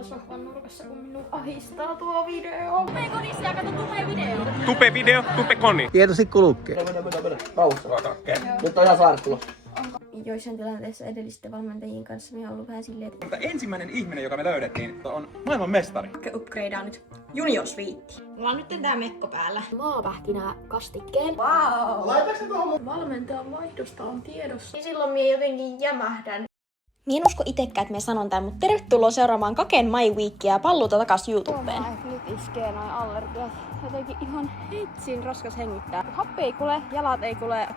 täällä sohvan nurkassa, kun minun ahistaa tuo video. Tupe kodissa ja kato Tupe video. Tupe video, Tupe koni. Tietosi kulkee. Mennä. Rauhassa. Nyt on ihan saarttulo. Joissain tilanteissa edellisten valmentajien kanssa minä on ollut vähän silleen, että Ensimmäinen ihminen, joka me löydettiin, on maailman mestari. upgradeaa nyt Junior Sweetti. Mulla on nyt tää mekko päällä. Maapähkinä kastikkeen. Wow. Laitatko se tuohon? Valmentajan vaihdosta on tiedossa. Ja silloin minä jotenkin jämähdän. Mie en usko itekään, että mie sanon tän, mutta tervetuloa seuraamaan Kaken My Weekia ja palluuta takas YouTubeen. Nyt iskee noin allergiat. Jotenkin ihan hitsin raskas hengittää. Happi ei kule, jalat ei kule.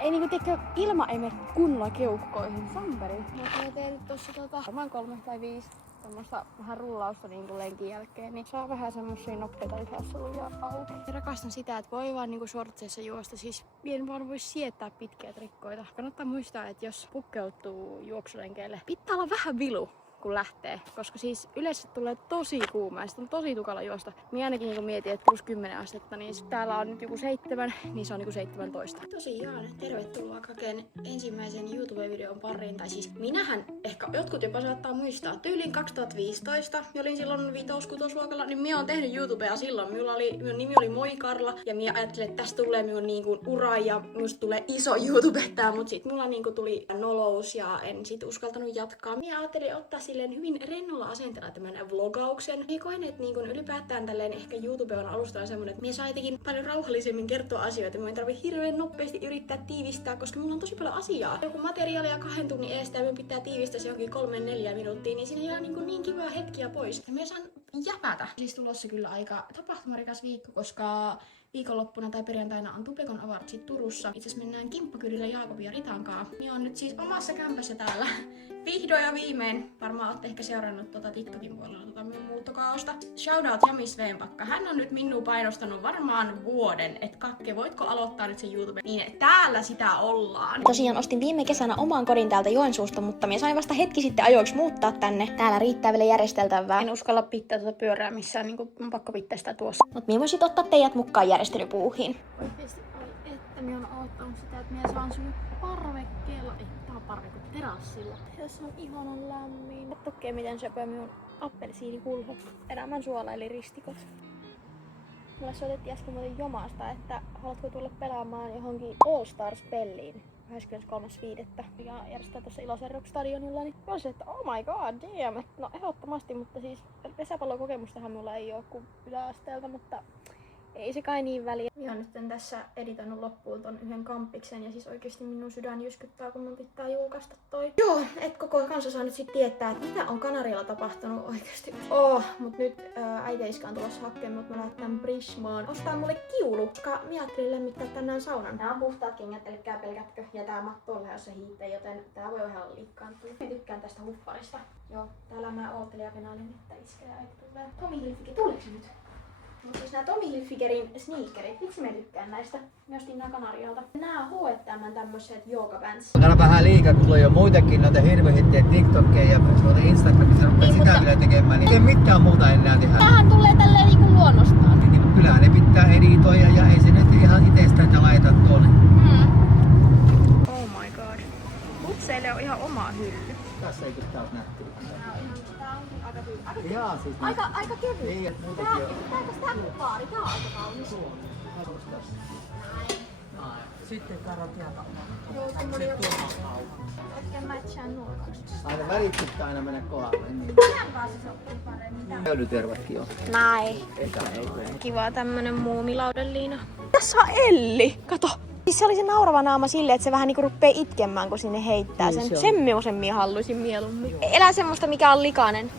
Ei niinku tiedä, ilma ei mene kunnolla keuhkoihin. Samperi. Mä teen nyt tossa varmaan 3 tai 5 tämmöstä vähän rullausta niinku lenkin jälkeen, niin saa vähän semmosia nopeita lihasoluja auki. Ja rakastan sitä, että voi vaan niinku shortseissa juosta, siis en vaan voi sietää pitkiä trikkoita. Kannattaa muistaa, että jos pukkeutuu juoksulenkeille, pitää olla vähän vilu kun lähtee, koska siis yleensä tulee tosi kuuma ja on tosi tukala juosta. Minä ainakin niin mietin, että plus 10 astetta, niin täällä on nyt joku 7, niin se on niinku 17. Tosiaan, tervetuloa Kaken ensimmäisen YouTube-videon pariin. Tai siis minähän, ehkä jotkut jopa saattaa muistaa, tyyliin 2015, ja olin silloin 5-6-luokalla, niin minä olen tehnyt YouTubea silloin. Minun nimi oli Moi Karla, ja minä ajattelin, että tästä tulee minun niinku ura ja minusta tulee iso YouTubettaja, mutta sitten mulla niinku tuli nolous ja en sit uskaltanut jatkaa. Minä ajattelin ottaa silleen hyvin rennolla asenteella tämän vlogauksen. Minä koen, että niin ylipäätään tälleen ehkä YouTube on alustalla semmonen, että minä saan jotenkin paljon rauhallisemmin kertoa asioita. Minä ei tarvitse hirveän nopeasti yrittää tiivistää, koska minulla on tosi paljon asiaa. Joku materiaalia 2 tunnin eestä ja minun pitää tiivistää se johonkin 3-4 minuuttia, niin siinä jää niin kivaa hetkiä pois. Ja minä saan jäpätä. Siis tulossa kyllä aika tapahtumarikas viikko, koska viikonloppuna tai perjantaina on Tupekon avartsit Turussa. Itse asiassa mennään kimppakyrillä Jaakobin ja Ritankaan. Minä on nyt siis omassa kämpässä täällä. Vihdoin ja viimein. Varmaan olette ehkä seurannut TikTokin puolella minun muuttokaaosta. Shoutout Jami Svenpakka. Hän on nyt minua painostanut varmaan vuoden, että Kakke, voitko aloittaa nyt sen YouTube? Niin täällä sitä ollaan. Tosiaan ostin viime kesänä oman kodin täältä Joensuusta, mutta mie sain vasta hetki sitten ajoiksi muuttaa tänne. Täällä riittää vielä järjesteltävää. En uskalla pitää tuota pyörää missään, niin on pakko pitää sitä tuossa. Mut mie voisit ottaa teidät mukaan järjestelypuuhiin. Oikeesti, että minä on odottanut sitä, että minä saan sun parvekkeella. Ei, tää on parvekkeella, terassilla. Tässä on ihanan lämmin. Katsokaa miten söpö minun appelsiinikulho. Elämän suola eli ristikot. Mulle soitettiin äsken muuten Jomasta, että haluatko tulla pelaamaan johonkin All Stars-peliin 23.5. ja järjestää tuossa Ilosen Rock-stadionilla, niin mä olisin, että oh my god, damn. No ehdottomasti, mutta siis pesäpallokokemustahan mulla ei oo kuin yläasteelta, mutta ei se kai niin väliä. Minä olen nyt tässä editoinut loppuun ton yhden kampiksen ja siis oikeesti minun sydän jyskyttää, kun mun pitää julkaista toi. Joo, et koko kansa saa nyt sit tietää, että mitä on Kanarialla tapahtunut oikeesti. Mut nyt äiteiska on tulossa hakkeen, mut mä lähdetään Prismaan ostaa mulle kiulu, koska mä ajattelin lämmittää tänään saunan. Nää on puhtaat kengät, eli pelkätkö, ja tää matto on lähdössä hiiteen, joten tää voi vähän liikkaantua. Mä tykkään tästä hupparista. Joo, täällä mä oottelin ja venailen, että iskee ja tulee. Tomi Hilfiger, tuleeko se nyt? Mutta siis nää Tommy Hilfigerin sneakerit, miksi mä tykkään näistä? Mä ostin nää Kanarialta. Nää on H&M tämmöset yoga-pants. Täällä vähän liikaa, kun sulla on jo muitakin noita hirvehittejä TikTokkeja ja Instagramissa rupeat sitä vielä tekemään, niin ei mitään muuta enää tehdä. Tämähän tulee tälleen niinku luonnostaan. Niin, kyllähän ne pitää editoida ja ei se nyt ihan itsestään ja laita tuonne. Oh my god. Putseille on ihan oma hylly. Tässä ei kyllä taas nähty. Tää on aika hyvä. Jaa, siis Aika kevyt. ei, että muutakin on. Tää kuvaari, tää on aika kaunis. Sitten karotiata Joo, semmonen joku. Oikein matchaa nuo kaksi. Aina välit pitää aina mennä kohdalle. Niin. Tämän kanssa sopii paremmin. Löylytervatkin on. Näin. Ei. Kiva tämmönen muumilaudeliina. Tässä on Elli! Kato! Siis se oli se naurava naama silleen, että se vähän niinku ruppee itkemään, kun sinne heittää sen. Niin, Semmoisen minä haluaisin mieluummin. Elää semmoista, mikä on likainen.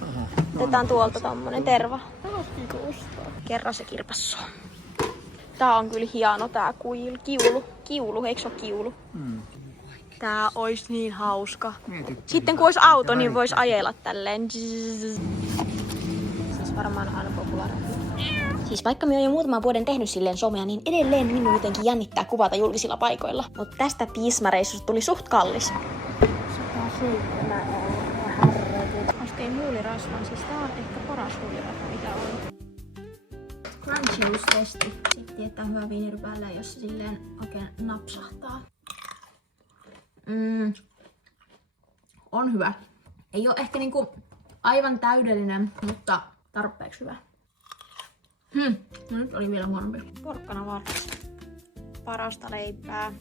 Otetaan tuolta tommonen terva. Kerran se kirpassoo. Tää on kyllä hieno tää kiulu, eikö se oo kiulu? Tää ois niin hauska. Sitten kun ois auto, niin vois ajella tälleen. Siis varmaan aina populaarinen. Siis vaikka minä olen jo muutaman vuoden tehnyt silleen somea, niin edelleen minun jotenkin jännittää kuvata julkisilla paikoilla. Mutta tästä Piisma-reissusta tuli suht kallis. 107 €, herretut. Ostin huulirasvan, siis tää on ehkä paras huulirasva mitä on. Crunchius-testi. Sitten tietää hyvää viiniry päälle, jos se silleen oikein napsahtaa. On hyvä. Ei oo ehkä niinku Aivan täydellinen, mutta tarpeeksi hyvä. No nyt oli vielä huonompi. Porkkana varmasti. Parasta leipää.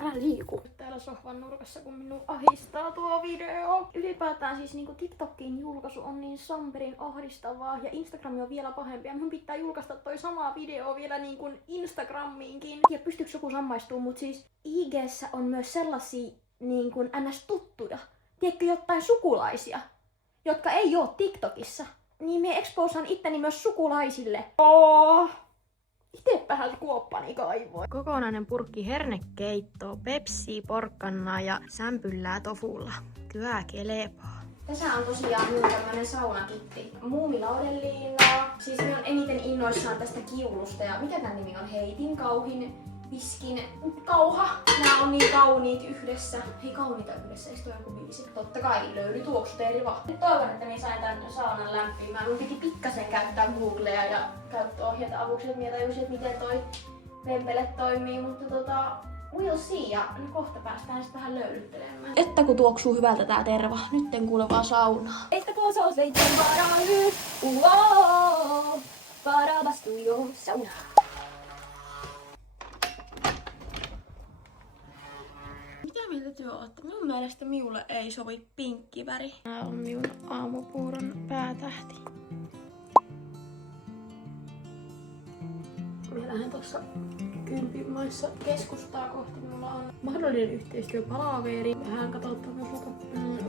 Älä liiku. Täällä sohvan nurkassa, kun minun ahistaa tuo video. Ylipäätään siis niinku TikTokin julkaisu on niin samperin ahdistavaa ja Instagram on vielä pahempi. Ja minun pitää julkaista toi sama video vielä niin kuin Instagramiinkin. Ja pystyykö joku sammaistuu, mut siis IG:ssä on myös sellaisia niin kuin NS-tuttuja. Tiedätkö, jotain sukulaisia, jotka ei oo TikTokissa. Niin me exposaan itteni myös sukulaisille. Itepähän kuoppani kaivoi. Kokonainen purkki hernekeittoa, pepsiä, porkkannaa ja sämpyllää tofulla. Kyllä kelepaa. Tässä on tosiaan minun tämmönen saunakitti. Muumilaudelliinaa. Siis me on eniten innoissaan tästä kiulusta. Ja mikä tän nimi on? Heitin, kauhin, piskin, kauha. Nää on niin kauniit yhdessä. Hei, kauniita yhdessä, eikö toi joku biisi? Totta kai löydy tuoksut eri vahti. Toivon, että minä sain tän saunan lämpimään. Mun piti pikkasen käyttää Googlea ja käyttöohjeita avuksi, että minä tajusin, että miten toi vempele toimii. Mutta we'll see, ja kohta päästään sitten vähän löydyttelemään. Että kun tuoksuu hyvältä tää terva. Nyt en kuule vaan saunaa. Että kun se on seitsemän varaa nyt. Para vastu jo saunaa. Mitä mieltä työ ootte? Minun mielestä minulle ei sovi pinkki väri. Tää on minun aamupuuron päätähti. Me lähden tossa Kympimaissa keskustaa kohti. Mulla on mahdollinen yhteistyöpalaveri. Vähän katsotaan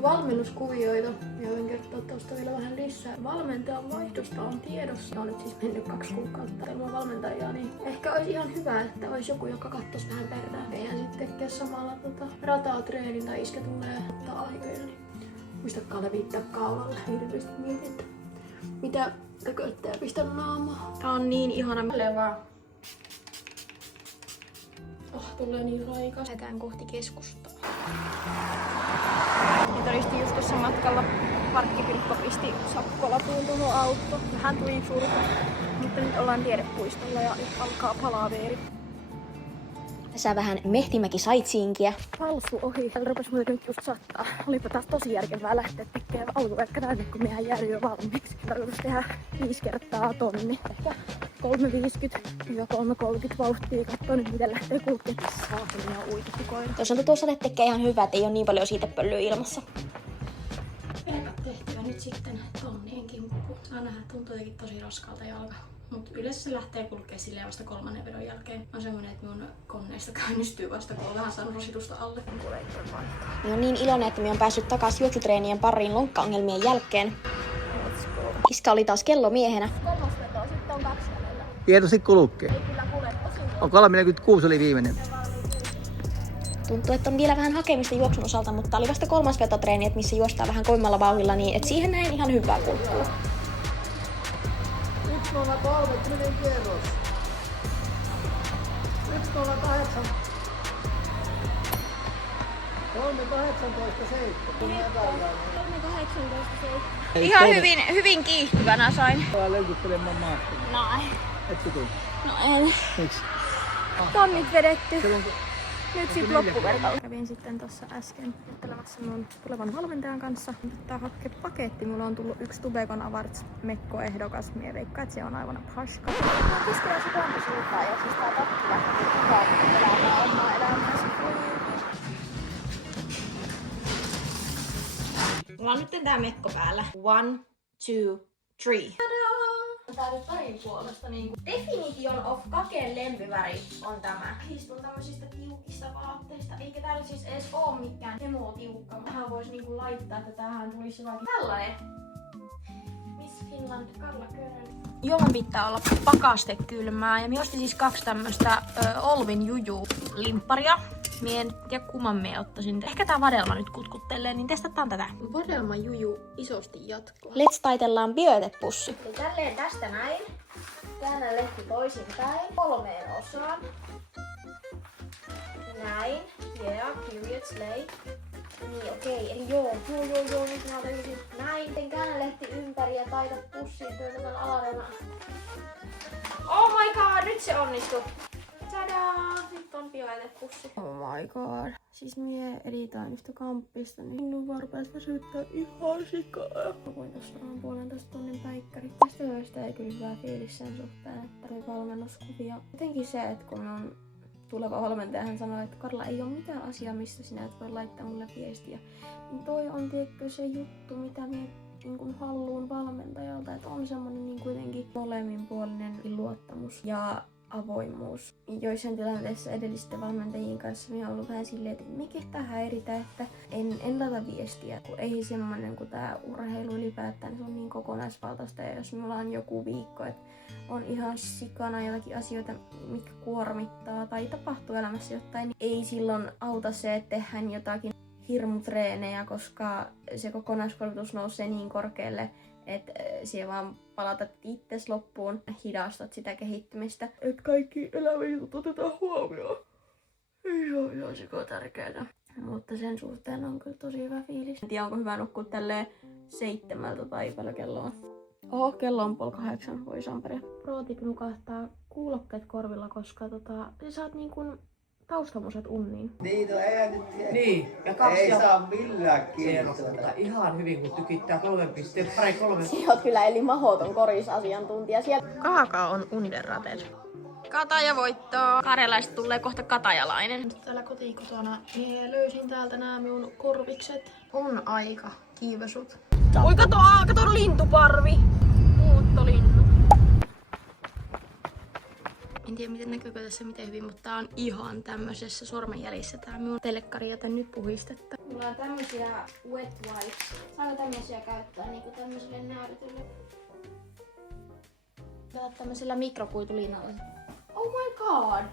valmennuskuvioita. Ja voin kertoa tuosta vielä vähän lisää. Valmentajan vaihdosta on tiedossa. On nyt siis mennyt 2 kuukautta ilman valmentajaa. Niin ehkä olisi ihan hyvä, että olisi joku, joka katsoisi vähän perään. Ja sitten tekee samalla rataa treenin tai iskä tulee ottaa aikoja. Niin muistakaa levittää kaulalle. Hirveästi mietin, että mitä tököttää pistän naamaa. Tää on niin ihana levää. Tulee niin raikas. Lähdetään kohti keskustaa. Nyt olisti just tuossa matkalla parkkipirkko pisti sakkolapuun tuohon auto. Vähän tuli surta. Mutta nyt ollaan tiedepuistolla ja alkaa palaveeri. Tässä vähän Mehtimäki sightseeingiä. Palsu ohi. Täällä rupes muuten nyt just sattaa. Olipa taas tosi järkevää lähteä tekemään alkuverkka tänne, kun mehän jäädy jo valmiiksi. Tarkoitus tehdä 5 kertaa tonni. Ehkä 3.50-3.30 vauhtia. Katsoo nyt miten lähtee kulkemaan. Saatana on uitettu koira. Tuossa tuo sade tekee ihan hyvää, ettei ole niin paljon siitepölyä ilmassa. Eipä tehtyä nyt sitten tonnien kimppuun. Saa nähdä, tuntuu jotenkin tosi raskalta jalka. Mutta yleensä se lähtee kulkea silleen vasta 3. vedon jälkeen. On semmonen, että minun koneesta käynnistyy vasta, kun on vähän saanut rasitusta alle. Minä on niin iloinen, että minä on päässyt takaisin juoksutreenien pariin lonkkaongelmien jälkeen. Iskä oli taas kellomiehenä. 3. vetoa, sitten on 2 välillä. Tietysti kulkee. Ei kyllä kulje tosi. On 3.46 oli viimeinen. Tuntuu, että on vielä vähän hakemista juoksun osalta, mutta oli vasta 3. vetotreeni, että missä juostaan vähän kovemmalla vauhdilla, niin et siihen näin ihan hyvää kulkua. 1.03 kierros. 1.08. 3.18.7. Ihan hyvin kiihtyvänä sain. Ollaan lenkuttelemaan maasta. Noin. Etkö tuu? No en. Miksi? Tonnit vedetty. Se on Nyt sit loppuvertalla. Kävin sitten tossa äsken juttelemassa mun tulevan valmentajan kanssa. Tää hakkepaketti. Mulla on tullut 1 Tubecon Awards mekkoehdokas. Mie veikkaan, että se on aivan paska. Mä keskellä se kontosuutaan ja siis tää takki vähän elämää omaa elämäänsä. Mulla on nyt tää mekko päällä. 1, 2, 3. Tää nyt parin puolesta niinku Definition of Kaken lempiväri on tämä. Istun tämmöisistä tiukista vaatteista, eikä täällä siis edes oo mikään emo-tiukka. Tähän vois niinku laittaa, että tähän tulisi vaikka tällainen Miss Finland Karla Körön. Juoman pitää olla pakastekylmää ja minä ostin siis 2 tämmöstä Olvin Juju limpparia. Mie en tiedä kumman mie ottaisin. Ehkä tää vadelma nyt kutkuttelee, niin testataan tätä. Vadelma Juju isosti jatkoa. Let's taitellaan bioetepussi. Eli tälleen tästä näin. Käännän lehti toisinpäin. 3 osaan. Näin. Yeah, period, slay. Niin okei, eli joo, nyt mä tajusin näin. Sitten käännän lehti ympäri ja taita pussiin työtä tällä alareunaan. Oh my god, nyt se onnistui. Ja sit on biojätepussi. Oh my god. Siis mie editoin yhtä kamppista, niin minun varpaista väsyttää ihan sikaa. Mä voin tossa vaan 1,5 tunnin päikkäri. Tästä yöstä ei kyllä hyvää fiilis sen suhteen, että oli valmennuskuvia. Jotenkin se, että kun on tuleva valmentaja, hän sanoi, että Karla ei ole mitään asiaa, missä sinä et voi laittaa mulle viestiä. Niin toi on tietkö se juttu, mitä mie niin haluun valmentajalta, että on semmonen niin kuitenkin molemminpuolinen luottamus ja avoimuus. Joissain tilanteissa edellisten valmentajien kanssa minä olen ollut vähän silleen, että me kehtaa häiritä, että en laita viestiä. Kun ei semmonen kuin tää urheilu ylipäätään, se on niin kokonaisvaltaista. Ja jos minulla on joku viikko, että on ihan sikana jotakin asioita, mitkä kuormittaa tai tapahtuu elämässä jotain, niin ei silloin auta se, että tehdään jotakin hirmutreenejä, koska se kokonaiskuormitus nousee niin korkealle, että siellä vaan palatat itses loppuun, hidastat sitä kehittymistä. Että kaikki elämän jutut otetaan huomioon. Se on ihan sika tärkeää. Mutta sen suhteen on kyllä tosi hyvä fiilis. En tiedä, onko hyvä nukkua tälleen 7 tai paljon kello on. Kello on 7:30, voi Sampere. Pro-tip nukahtaa kuulokkeet korvilla, koska sä saat niin kuin taustamuset unniin. Niin, no eihän nyt tiedä. Niin, ja 2 Ei saa millään mutta ihan hyvin, kun tykittää 3 pistettä, pari 3. Sä oot kyllä eli mahoton korisasiantuntija siellä. Kaaka on underrated. Kataja voittaa. Karjalaiset tulee kohta katajalainen. Täällä kotikotona löysin täältä nämä minun korvikset. On aika kiivesut. Oi kato lintuparvi. Muuttolinnu. En tiedä miten näkyykö tässä miten hyvin, mutta tää on ihan tämmöisessä sormenjäljissä tää minun telekkari, joten nyt puhistetta. Mulla on tämmösiä wet wipes. Saanko tämmösiä käyttää niinku tämmöiselle näärytylle? Tää tämmöisellä mikrokuituliinalla. Oh my god!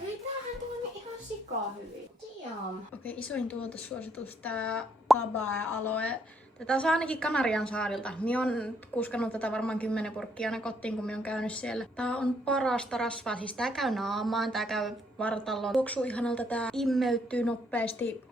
Hei, tämähän toimii ihan sikaa hyvin. Damn. Okei, isoin tuotesuositus tää Taba ja Aloe. Tätä saa ainakin Kanarian saarilta. Minä on kuskannut tätä varmaan 10 purkkia aina kotiin, kun minä on käynyt siellä. Tää on parasta rasvaa. Siis tää käy naamaan, tää käy vartaloon. Tuoksuu ihanalta, tää immeytyy nopeasti.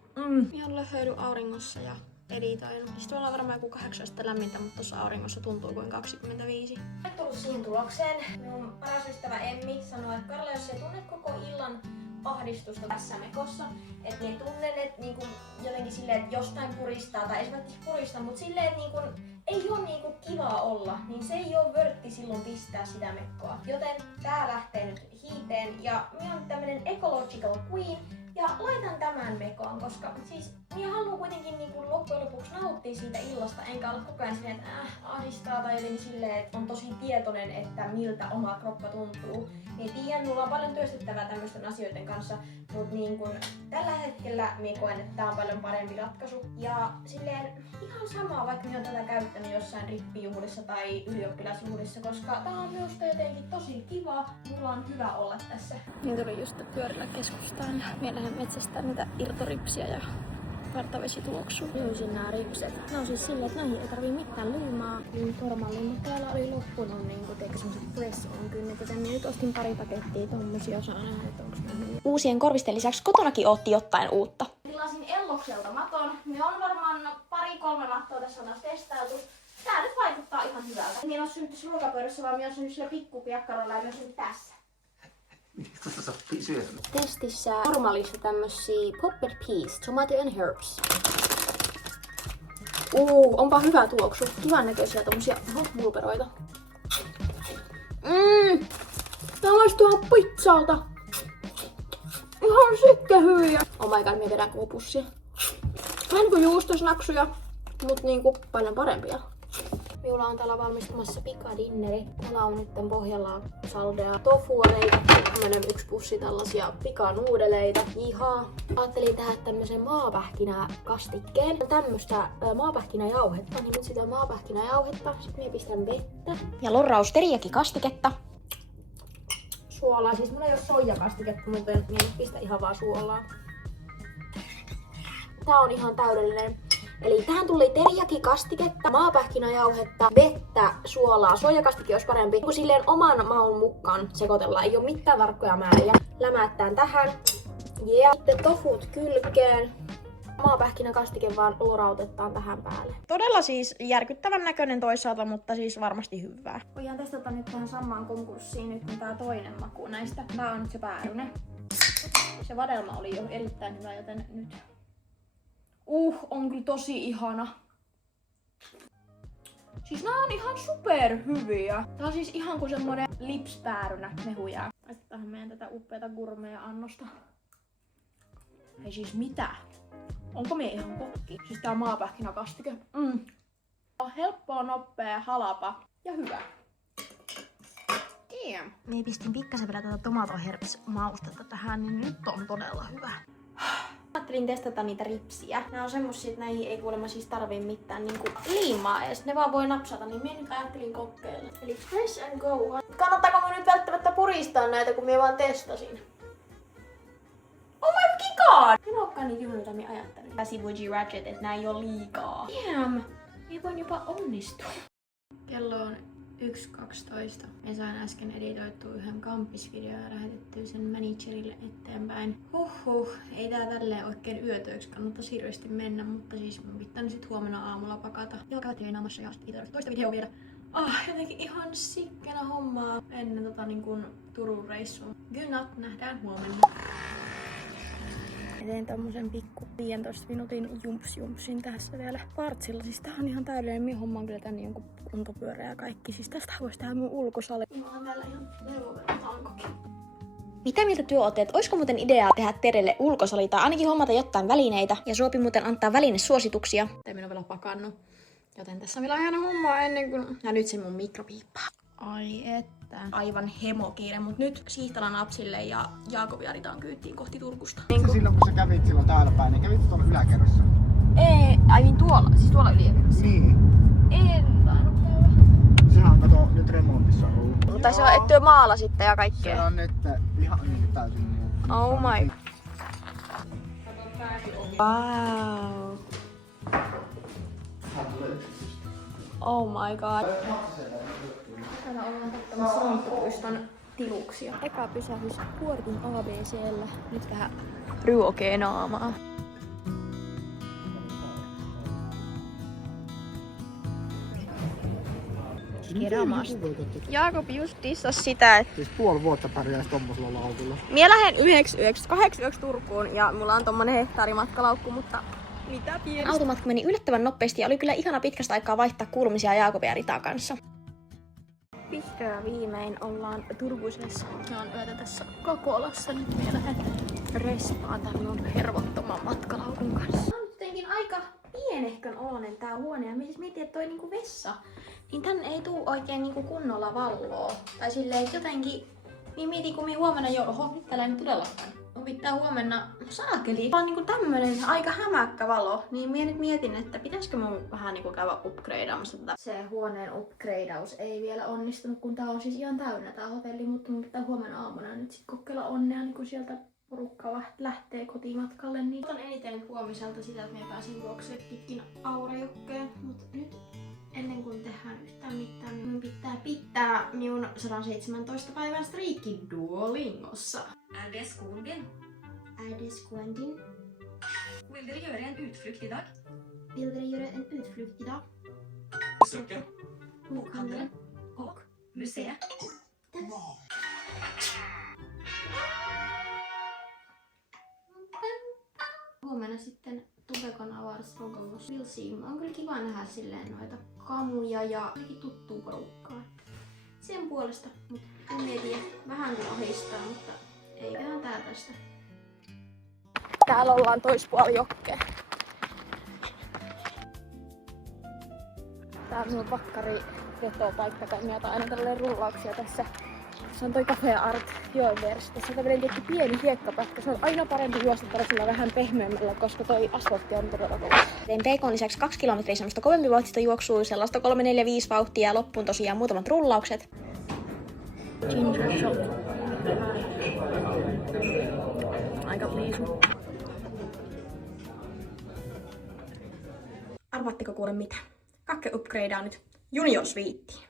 Minä on löhöily auringossa ja editoin. Siis tuolla on varmaan joku 8 lämmintä, mutta tuossa auringossa tuntuu kuin 25. Olen tullut siihen tulokseen. Minun paras ystävä Emmi sanoi, että Karla, jos sä tunnet koko illan ahdistusta tässä mekossa, että ne tunnenet niinku jotenkin silleen, että jostain puristaa, tai esimerkiksi puristaa, mutta silleen, että niinku ei ole niinku kivaa olla, niin se ei ole vörtti silloin pistää sitä mekkoa. Joten tää lähtee nyt hiiteen, ja minä on tämmönen ecological queen, ja laitan tämän mekoon, koska siis minä haluan kuitenkin niinku loppujen lopuksi nauttia siitä illasta, enkä olla koko ajan silleen, että ahdistaa tai jotenkin silleen, että on tosi tietoinen, että miltä oma kroppa tuntuu. Niin tiedän, mulla on paljon työstettävää tämmöisten asioiden kanssa, mutta niin kun tällä hetkellä minä koen, että tää on paljon parempi ratkaisu. Ja silleen ihan samaa, vaikka minä olen tätä käyttänyt jossain rippijuhlissa tai ylioppilasjuhlissa, koska tää on minusta jotenkin tosi kiva. Mulla on hyvä olla tässä. Niin tuli just pyörillä keskustaan. Minä lähden metsästään niitä irtoripsiä ja partavesi tuoksuu. Löysin nää ripset. Ne on siis silleen, että näihin ei tarvii mitään liimaa. Niin normaalin, mutta täällä oli loppunut niinku semmoset press on kynnit, joten nyt ostin pari pakettia tommosia. Saa nähdä, että onks nähnyt. Uusien korvisten lisäksi kotonakin ootti jotain uutta. Tilasin Ellokselta maton. Me on varmaan 2-3 mattoa tässä on taas testailtu. Tää nyt vaikuttaa ihan hyvältä. En ole syntynyt ruokapöydässä, vaan minä olen syntynyt sillä pikkupiakkarolla ja minä olen syntynyt tässä. Mistä sä sopii syödä? Testissä normaalissa tämmösiä popped peas, tomato and herbs. Onpa hyvä tuoksu. Kivan näköisiä tommosia bulperoita. Tää maistuu ihan pizzalta. Ihan sikkä hyviä. Oh my god, me vedän koko pussia. Vähän niinku juustosnaksuja, mut niinku paljon parempia. Minulla on täällä valmistumassa pikadinneri. Täällä on nyt pohjalla saldea tofua leikattu. Tämmönen 1 pussi tällaisia pikanuudeleita. Jihaa. Ajattelin tehdä tämmösen maapähkinäkastikkeen. Tämmöstä maapähkinäjauhetta. Niin nyt sitä maapähkinäjauhetta. Sitten minä pistän vettä. Ja Lorraus teriyaki-kastiketta. Suolaa. Siis mulla ei oo soijakastiketta, mutta minä nyt pistän ihan vaan suolaa. Tää on ihan täydellinen. Eli tähän tuli teriyaki-kastiketta, maapähkinäjauhetta, vettä, suolaa. Soijakastike olisi parempi. Kun silleen oman maun mukaan sekoitellaan, ei ole mitään tarkkoja määriä. Lämäättään tähän. Ja sitten tofut kylkeen. Maapähkinäkastike vaan lorautetaan tähän päälle. Todella siis järkyttävän näköinen toisaalta, mutta siis varmasti hyvää. Voidaan testata nyt tähän samaan konkurssiin nyt tää toinen maku näistä. Tää on nyt se pääryne. Se vadelma oli jo erittäin hyvä, joten nyt... on kyllä tosi ihana. Siis nää on ihan superhyviä. Tää on siis ihan kuin semmonen lipspäärynä mehujää. Laitetaan meidän tätä upeata gourmet-annosta. Ei siis mitä? Onko me ihan kokki? Siis tää maapähkinäkastike. Helppoa, nopea, halapa ja hyvä. Damn. Me pistin pikkasen vielä tätä tomatoherbs-maustetta tähän, niin nyt on todella hyvä. Ajattelin testata niitä ripsiä. Nää on semmosia, että näihin ei kuulemma siis tarvii mitään niinku liimaa edes. Ne vaan voi napsata, niin minä nyt ajattelin kokeilla. Eli fresh and go. Kannattaako mun nyt välttämättä puristaa näitä, kun minä vaan testasin? Oh my god! En olekaan niin tyhmä, mitä minä ajattelin. Sivuji Ratchet, että nää ei oo liikaa. Damn! Minä voin jopa onnistua. Kello on 1.12. Me sain äsken editoitua yhden kampisvideon ja lähetettyä sen managerille eteenpäin. Ei tää tälleen oikein yötöiksi kannattaisi hirveästi mennä, mutta siis mun pitää nyt sit huomenna aamulla pakata. Jalkavat treenaamassa ja sitten toista videoa vielä. Jotenkin ihan sikkena hommaa ennen niin kun Turun reissua. Good night, nähdään huomenna. Teen tommosen pikku 15 minuutin jumpsin tässä vielä partsilla. Siis tää on ihan täydellinen. Minä hommaan kyllä tän jonkun kuntopyörä ja kaikki. Siis tästä voisi tehdä mun ulkosali. Mulla on täällä ihan neuvoverotankokin. Mitä mieltä työ olette, että olisiko muuten ideaa tehdä Terelle ulkosali tai ainakin hommata jotain välineitä? Ja suopi muuten antaa välinesuosituksia. Tämä minä on vielä pakannut. Joten tässä on vielä ihan hommaa ennen kuin... Ja nyt se mun mikropiippaa. Ai että. Aivan hemokiire, mut nyt Siihtalan Apsille ja Jaakob Jaritaan kyytiin kohti Turkusta. Silloin kun sä kävit silloin täällä päin, niin kävit tuolla yläkerrassa? Ei, aivan tuolla, siis tuolla ylikerrassa. Niin. En tainnut käydä. Sehän on kato nyt remontissa ollut. Mutta se on, et työ maala sitten ja kaikkea. Se on nyt ihan niin täysin muuttunut. Oh my. Wow. Oh my god. Täällä ollaan kattamassa Ranttupuiston tiluksia. Eka pysähdys Puortin ABC:llä. Nyt vähän ryokeenaamaa. Keramasta. Jaakob just dissasi sitä, että... Siis puoli vuotta pärjäisi tommosella laukulla. Mie lähden 8 Turkuun ja mulla on tommonen hehtaarimatkalaukku, mutta... Mitä pienistä? Automatka meni yllättävän nopeasti ja oli kyllä ihana pitkästä aikaa vaihtaa kuulumisia Jaakobin ja Ritan kanssa. Vihdoin viimein ollaan Turkuisessa. Me on yötä tässä Kokolassa. Nyt me lähden respaan tämän mun hervottoman matkalaukun kanssa. On jotenkin aika pienehkön oloinen tää huone. Ja siis mietin, että toi niinku vessa, niin tän ei tuu oikein niinku kunnolla valoa. Tai silleen jotenkin, niin mietin kun minä huomenna nyt täällä ei todellakaan. Mun pitää huomenna saakeli. On niinku tämmönen aika hämäkkä valo, niin minä nyt mietin, että pitäisikö mun vähän niinku käydä upgradeamassa tätä. Se huoneen upgradeaus ei vielä onnistunut, kun tää on siis ihan täynnä tää hotelli, mutta mun pitää huomenna aamuna nyt sit kokeilla onnea, niin kun sieltä porukka lähtee kotimatkalle. Niin otan eniten huomiselta sitä, että me pääsin juoksemaan pitkin Aurajokkeen, mut nyt ennen kuin tehdään yhtään mitään, niin mun pitää minun 117 päivän striikki Duolingossa. Er det skolen din? Är det skolan din? Vill dere gjøre en utflukt i dag? Vill dere göra en utflykt idag? Besöka. Bokhandeln. Og museet? Huomenna sitten Tubekon avaruusrokous. We'll see. On kyllä kiva nähdä silleen noita kamuja ja ainakin tuttuu porukkaa. Sen puolesta, mutta en tiedä, vähän kyllä ahistaa, mutta eiköhän tää tästä. Täällä ollaan toispuoli jokkea. Tää on minun pakkari vetopaikka, tai minä aina tälleen rullauksia tässä. Se on toi Cafe Art joen vieressä. Tässä on tämmönen tietty pieni hiekkapätkä. Se on aina parempi juosta tällaisella vähän pehmeämmällä, koska toi asfaltti on todella kova. Tein PK:n lisäksi 2 kilometriä semmoista kovempi vauhtista juoksua, sellaista 3, 4, 5 vauhtia ja loppuun tosiaan muutamat rullaukset. Ginger shot. Aika pliisu. Arvaatteko kuule mitä? Kakke upgradeaa nyt Junior Suiteen.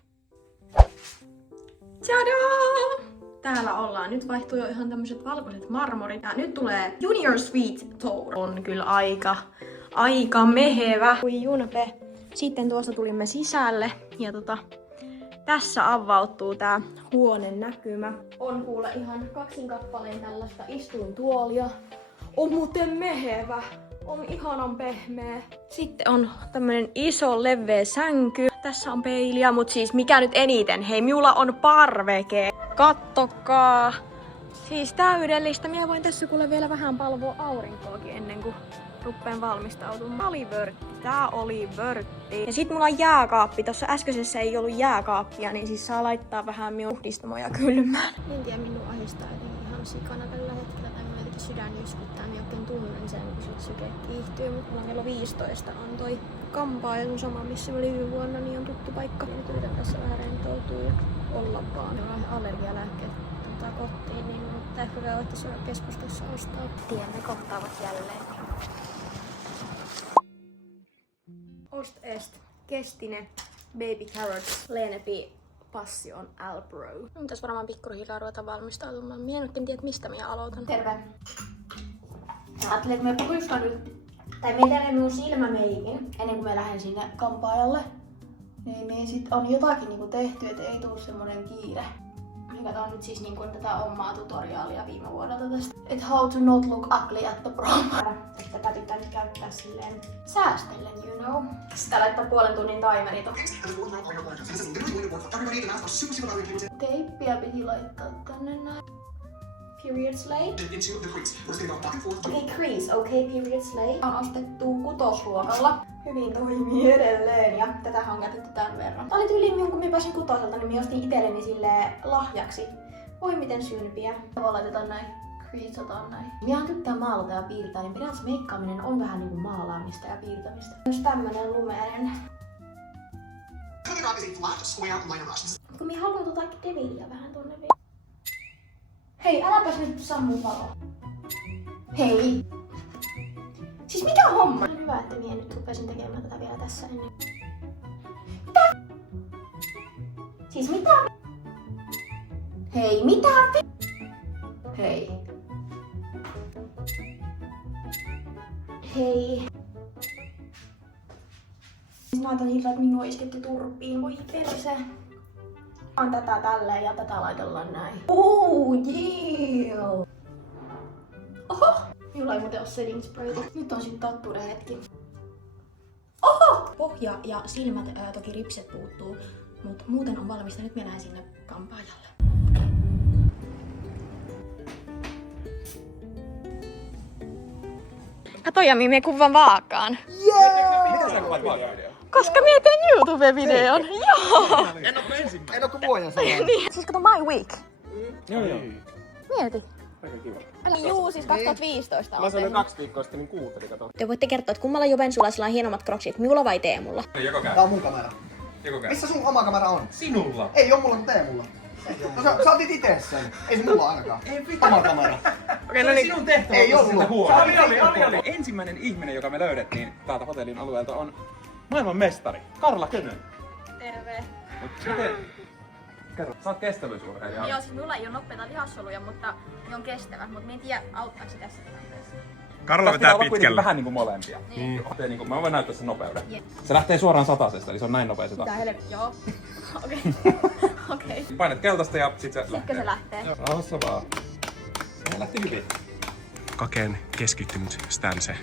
Tadaa! Täällä ollaan. Nyt vaihtuu jo ihan tämmöiset valkoiset marmorit. Ja nyt tulee Junior Sweet Tour. On kyllä aika mehevä. Kui Junpe. Sitten tuosta tulimme sisälle. Ja tässä avautuu tää huoneen näkymä. On kuule ihan kaksin kappaleen tällaista istuintuolia. On muuten mehevä. On ihanan pehmeä. Sitten on tämmönen iso leveä sänky. Tässä on peiliä, mut siis mikä nyt eniten? Hei, minulla on parveke. Kattokaa. Siis täydellistä. Minä voin tässä kuule vielä vähän palvoa aurinkoakin ennen kuin ruppeen valmistautumaan. Tää oli vörtti. Ja sit mulla on jääkaappi. Tossa äskeisessä ei ollut jääkaappia, niin siis saa laittaa vähän minun puhdistamoja kylmään. En tiedä, minun ahdistaa jotenkin ihan sikana tällä hetkellä. Tai minun jotenkin sydän jyskyttää. Minä oikein tunnen sen, kun sit syke kiihtyy. Mutta mulla kello 15 on toi kampailu sama, missä oli viime vuonna, niin on tuttu paikka. Ja nyt yritän tässä vähän rentoutua ja olla vaan. Minulla on allergialääkkeet kotiin, niin ehkä voittaisi keskustassa ostaa. Tiemme kohtaavat jälleen. Ost est Kestine Baby Carrots Lenepi Passion Albro. Mitäs varmaan pikkuhiljaa ruveta valmistautumaan. Mie nyt en tiedä, mistä minä aloitan. Terve! Mä ajattelin, että me puhustan nyt, tai me teemme minun silmämeikin ennen kuin me lähden sinne kampaajalle. Niin sit on jotakin niinku tehty, että ei tuu semmonen kiire. Katsotaan nyt siis niinku tätä omaa tutoriaalia viime vuodelta tästä. Et how to not look ugly at the prom. Tätä pitää nyt käyttää silleen säästellen, you know. Sitä laittaa puolen tunnin timerit. Teippiä piti laittaa tänne näin. Period slate. Okei, crease. Okei, period slate. On ostettu kutosluokalla. Hyvin toimii edelleen ja tätä on käytetty tämän verran. Tää oli tyyliin, kun minä pääsin kutoselta, niin minä ostin itselleni silleen lahjaksi. Voi miten synpiä. Voi laitetaan näin. Creaseataan näin. Minä tykkään maalata ja piirtää, niin periaatteessa meikkaaminen on vähän niinku maalaamista ja piirtämistä. Myös tämmönen lumeinen. Kun minä haluan devilia vähän tonne vielä. Hei, äläpäs nyt sammu valo. Hei! Siis mikä homma? On hyvä, että minä nyt rupesin tekemään tätä vielä tässä ennen. Mitä? Siis mitä? Hei, mitä? Hei. Hei. Siis mä otan hilloin, että minua on isketty turpiin. Voi perse. On tätä tälleen ja tätä laitellaan näin. Yeah! Oho! Minulla ei muuten ole setting sprayta. Nyt on sitten tattuuden hetki. Oho! Pohja ja silmät, toki ripset puuttuu, mutta muuten on valmista. Nyt mennään sinne kampaajalle. Kato Jami, me kuvan vaakaan. Miten sä kuvat vaakaavideo? Koska mie teen YouTube-videon. Joo! En oo kuin vuoden sellainen. Niin. Siis kato My Week. Joo. Mieti. Aika kiva. Juu, siis 2015 Mä sanoin 2 viikkoa sitten, niin kuuntelin, kato. Te voitte kertoa, että kummalla Jovensulaisilla on hienommat kroksit, minulla vai Teemulla? Joko käy. Tää on mun kamera. Joko käy. Missä sun oma kamera on? Sinulla. Ei oo mulla, kun Teemulla. No sä otit ite sen. Ei se mulla ainakaan. Oma kamera. Okei, no niin. Sinun tehtävä Ei on ollut. sitä huolta. Oli. Ensimmäinen ihminen, joka me löydettiin täältä hotellin alueelta, on maailman mestari. Karla Könön. Terve. Kerro, sä oot kestävyysurheilija. Joo, siis mulla ei ole nopeita lihassoluja, mutta ne on kestävät, mutta mä en tiedä auttaako se tässä tilanteessa. Karla vetää pitkälle. Vähän niinku molempia. Niin. Mä voin näyttää sen nopeuden. Se lähtee suoraan satasesta, eli se on näin nopea se Mitä helvettiä, joo. Okei. Okei. Painat keltaista ja sit se lähtee. Sitkö se lähtee? Rauhassa vaan. Se lähti hyvin. Kakeen keskittynyt stance.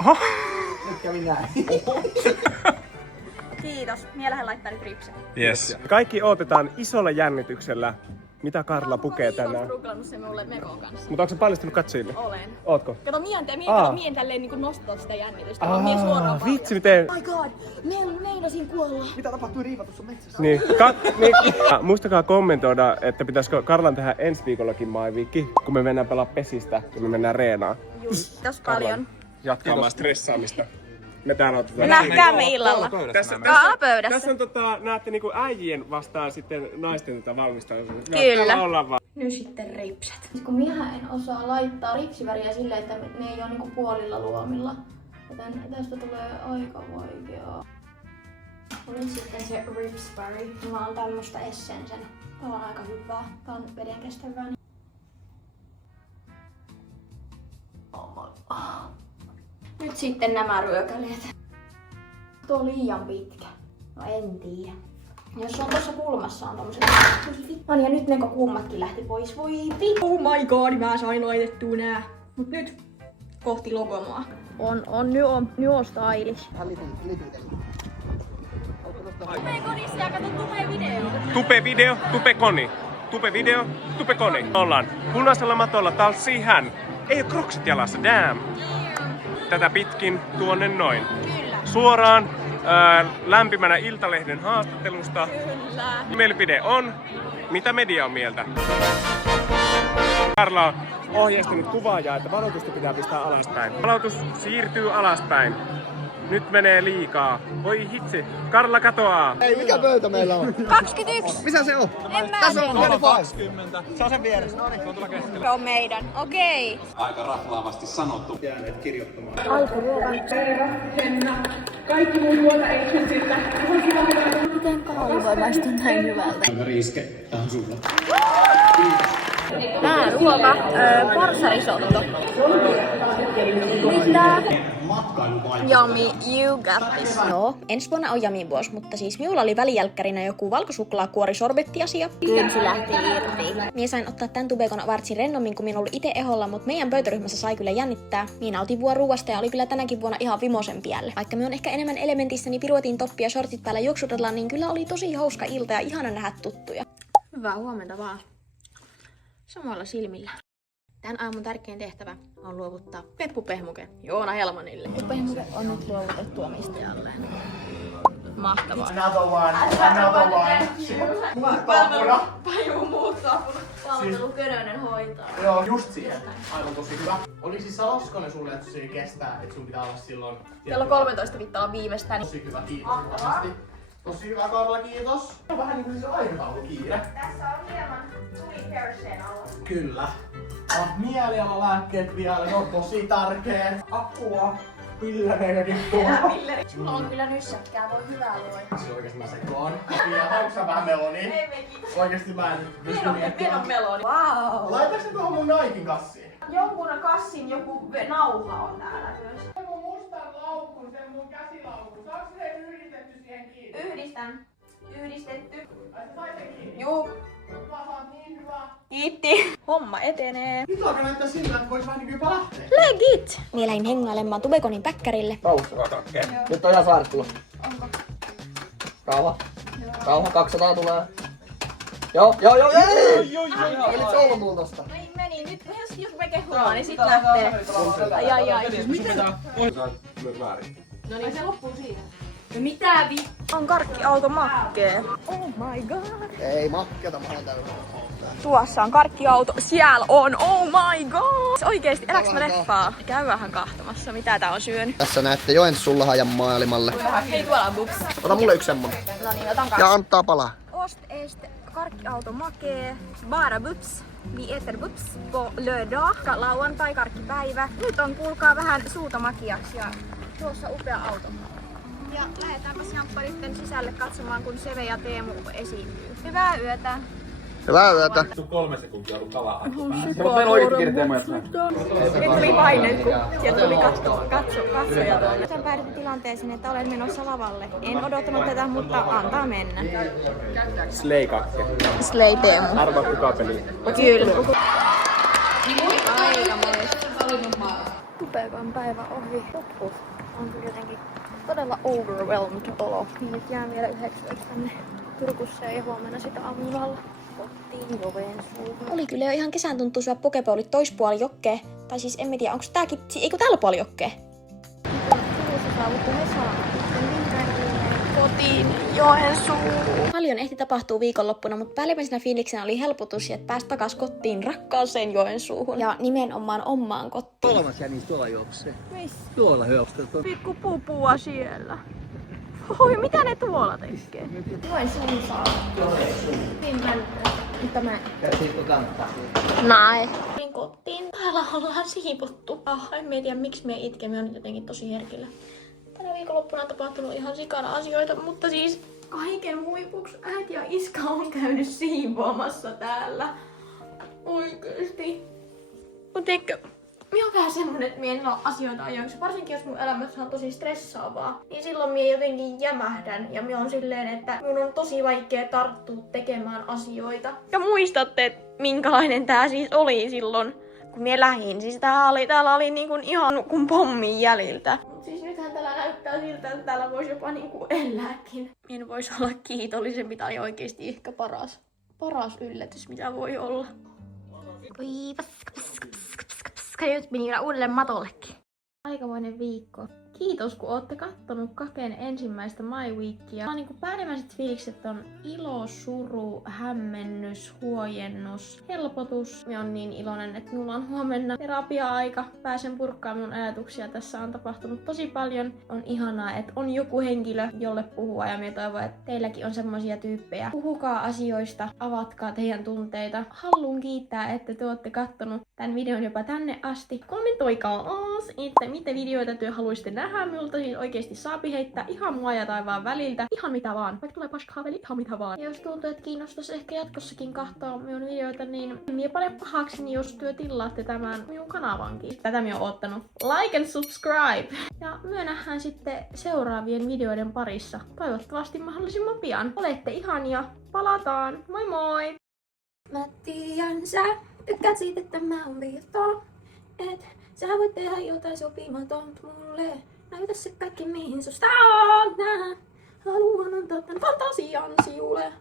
Oho! Nyt kävi näin. Kiitos. Mie lähden laittaa nyt ripset. Yes. Kaikki odotetaan isolla jännityksellä, mitä Karla pukee tänään. Mä oon struglannut sen mulle Mekon kanssa. Mutta onko se paljastunut katsojille? Olen. Ootko? Kato, mien tälleen niinku nostaa sitä jännitystä. Mie suoraan vitsi miten... Oh my god, meinasin kuolla. Mitä tapahtui riivatussa metsässä? Niin, muistakaa kommentoida, että pitäisikö Karlan tehdä ensi viikollakin My Week, kun me mennään pelaa pesistä ja me mennään reenaan. Kiitos paljon. Jatkaamaan stressaamista. Me täällä otetaan. Me nähdäämme illalla. Tässä Pöydässä. on näette niinku äijien vastaan sitten naisten valmistelua. Kyllä. Ollaan vaan. Nyt sitten ripset. Kun minä en osaa laittaa ripsiväriä silleen, että ne ei ole niinku puolilla luomilla. Joten tästä tulee aika vaikeaa. Oli sitten se Ripsbury. Mulla on tämmöstä Essensen. Tää on aika hyvää. Tää on vedenkestävää. Nyt sitten nämä ryökäleet. Tuo on liian pitkä. No en tiedä. Jos on tuossa kulmassa on tommoset. No niin, ja nyt ne kummatkin lähti pois. Voi vittu. Oh my god, mä sain laitettua nää. Mut nyt kohti logomoa. On new stylish. Tupe kodissa ja kato Tupe video. Tupe video, Tupe koni. Tupe video, Tupe koni. Ollaan punaisella matolla talssihän. Ei oo kroksit jalassa, damn. Tätä pitkin tuonne noin. Kyllä. Suoraan lämpimänä Iltalehden haastattelusta. Kyllä. Mielipide on, mitä media on mieltä. Karla on ohjeistanut kuvaajaa, että valotusta pitää pistää alaspäin. Valotus siirtyy alaspäin. Nyt menee liikaa. Voi hitsi, Karla katoaa. Ei, mikä pöytä meillä on? 21. Missä se on? En mä Tässä on tiedä. 20. Se on sen vieressä. No niin, se on tuolla keskellä. Se on meidän. Okei. Aika raflaavasti sanottu. Jääneet kirjoittamaan. Miten Karli voi maistua näin hyvältä? Riiske, tää on sulla. Tää ruoka, porsarisotto. Mitä? Yummy, you got this. No, ensi vuonna on yummy vuosi, mutta siis minulla oli välijälkkärinä joku valkosuklaakuorisorbetti-asia. Kynsi lähti irti. Mie sain ottaa tän tubekon vartsin rennommin, kun minä ollut ite eholla, mutta meidän pöytäryhmässä sai kyllä jännittää. Minä nautin ruoasta ja oli kyllä tänäkin vuonna ihan vimosen piälle. Vaikka me on ehkä enemmän elementissä, niin piruetin toppi ja shortit päällä juoksutellaan, niin kyllä oli tosi hauska ilta ja ihana nähdä tuttuja. Hyvää huomenta vaan. Samoilla silmillä. Tän aamun tärkein tehtävä on luovuttaa Peppu Pehmuke Joona Helmanille. Peppu Pehmuke on nyt luovutettu omistajalleen. Mahtavaa. Another one. Paju muuttaa. Palvelu Könönen hoitaa. Joo, just siihen. Aivan tosi hyvä. Oli siis Laskonen sulle, että se kestää, että sun pitää olla silloin... Kello 13 pitää olla viimeistään. Tosi hyvä, kiitos. Tosi hyvä, Karla, kiitos. On vähän niinku siis aikataulukiire. Tässä on hieman tuli Persen alla. Kyllä. Mielialalääkkeet vielä, ne on tosi tärkeet. Apua. Pillereitäkin tuolla. Sulla on kyllä nyssäkkää, voi hyvää luo. Siis oikeesti mä sekoon. Ja onko sä vähän meloni? Ei me kiitos. Oikeesti mä en pysty miettimään. meloni. Wow. Laitaks se tuohon mun Naikin kassiin? Jonkun kassin joku nauha on täällä myös. Mun mustan laukun, sen mun käsilaukun. Saaks se yhdistetty siihen kiinni? Yhdistän. Yhdistetty. Ai sä sait sen kiinni? Juu. Hyvä, sä oot niin hyvä. Kiitti. Homma etenee. Nyt alkaa näyttää siltä, että vois vähän niinku jopa lähteä. Legit! Mie lähdin hengailemaan Tubekonin päkkärille. Rauha. Nyt on ihan saarttulo. Onko? Rauha. Rauha, 200 tulee. Joo. Olit se ollut mulla tosta? Niin meni. Nyt jos me kehutaan, niin sit lähtee. Ai. Mitä? Myös väärin. No niin, se loppuu siinä. No mitä on karkkiauto makkee. Oh my god. Ei makketa, mä oon täysin. Tuossa on karkkiauto. Siellä on. Oh my god. Oikeesti, eläks mä leffaa? Käydään kahtomassa, mitä tää on syönyt. Tässä näette Joensuulla maailmalle. Hei, tuolla on buks. Ota mulle yksi semmonen. No niin, otan kaksi. Ja antaa palaa. Ost este karkkiauto makee. Bara bups. Vi äter bups på lördag. Lauantai karkkipäivä. Nyt on kuulkaa vähän suuta makiaksi ja tuossa upea auto. Ja lähdetäänpäs jampparitten sisälle katsomaan, kun Seve ja Teemu esiintyy. Hyvää yötä! Hyvää yötä. 3 sekuntia ollut kalaa. Nyt tuli paine, kun sieltä tuli katsoja. Nyt on päädytty tilanteeseen, että olen menossa lavalle. En odottanut tätä, mutta antaa mennä. Slay kakke. Slay Teemu. Arva kuka peli. Kyllä. Aika monesti. Tupekan päivä ohi. On kyllä jotenkin todella overwhelmed olo. Niin nyt jään vielä 9 tänne Turkussa ja huomenna sitä aamulla kotiin Joensuuhun. Oli kyllä jo ihan kesän tuntuu syödä pokeboulit toispuoli jokkea. Tai siis en tiedä, onko tääkin, eikö täällä puoli jokkea? Turussa saavuttu Hesaan. Kotiin Joensuuhun. Paljon ehti tapahtuu viikonloppuna, mutta päällimmäisenä fiiliksenä oli helpotus, että pääsi takas kotiin rakkaaseen Joensuuhun. Ja nimenomaan omaan kotiin. Kolmas jänis tuolla juoksee. Missä? Tuolla juoksee. Pikku pupua siellä. Oi, mitä ne tuolla tekee? Joensuun saa. Mutta mä... Siitä kannattaa. Näin. Kotiin. Täällä ollaan siivottu. En tiedä miksi me itkemme, on nyt jotenkin tosi herkillä. Tänä viikonloppuna on tapahtunut ihan sikana asioita, mutta siis kaiken huipuksi äiti ja iska on käynyt siivoamassa täällä. Oikeesti. Mutta eikö, minä on vähän semmonen, että minä en ole asioita ajoiksi. Varsinkin jos mun elämässä on tosi stressaavaa, niin silloin minä jotenkin jämähdän. Ja minä on silleen, että minun on tosi vaikea tarttua tekemään asioita. Ja muistatte, minkälainen tää siis oli silloin, kun minä lähdin. Siis täällä oli niinku ihan kuin pommin jäljiltä. Mut siis nythän täällä näyttää siltä, että täällä voisi jopa niinku elääkin. En voisi olla kiitollisempi, tai oikeesti ehkä paras yllätys, mitä voi olla. Oi, paska, nyt meni vielä uudelle matollekin. Aikamoinen viikko. Kiitos, kun ootte kattonut Kaken ensimmäistä My Weekia. Niinku päällimmäiset fiilikset on ilo, suru, hämmennys, huojennus, helpotus. Mä oon niin iloinen, että mulla on huomenna terapia-aika. Pääsen purkkaamaan mun ajatuksia. Tässä on tapahtunut tosi paljon. On ihanaa, että on joku henkilö, jolle puhua. Ja mä toivon, että teilläkin on semmosia tyyppejä. Puhukaa asioista, avatkaa teidän tunteita. Haluan kiittää, että te ootte kattonut tän videon jopa tänne asti. Kommentoikaa itse, mitä videoita te haluaisitte nähdä. Minulta siis oikeesti saapi heittää ihan mua ja taivaan väliltä. Ihan mitä vaan. Vaikka tulee paskaa väli, ihan mitä vaan. Ja jos tuntuu, että kiinnostais ehkä jatkossakin kahtoa minun videoita, niin minä paljon pahakseni, jos työ tillaatte tämän minun kanavankin. Tätä minä oon oottanut. Like and subscribe! Ja myö nähdään sitten seuraavien videoiden parissa. Toivottavasti mahdollisimman pian. Olette ihania. Palataan. Moi moi! Mä tiedän, sä tykkäät siitä, että mä oon viistoa. Et sä voit tehdä jotain sopimatonta mulle. Näytä se kaikki mihin susta on. Haluan antaa tän fantasian siulle.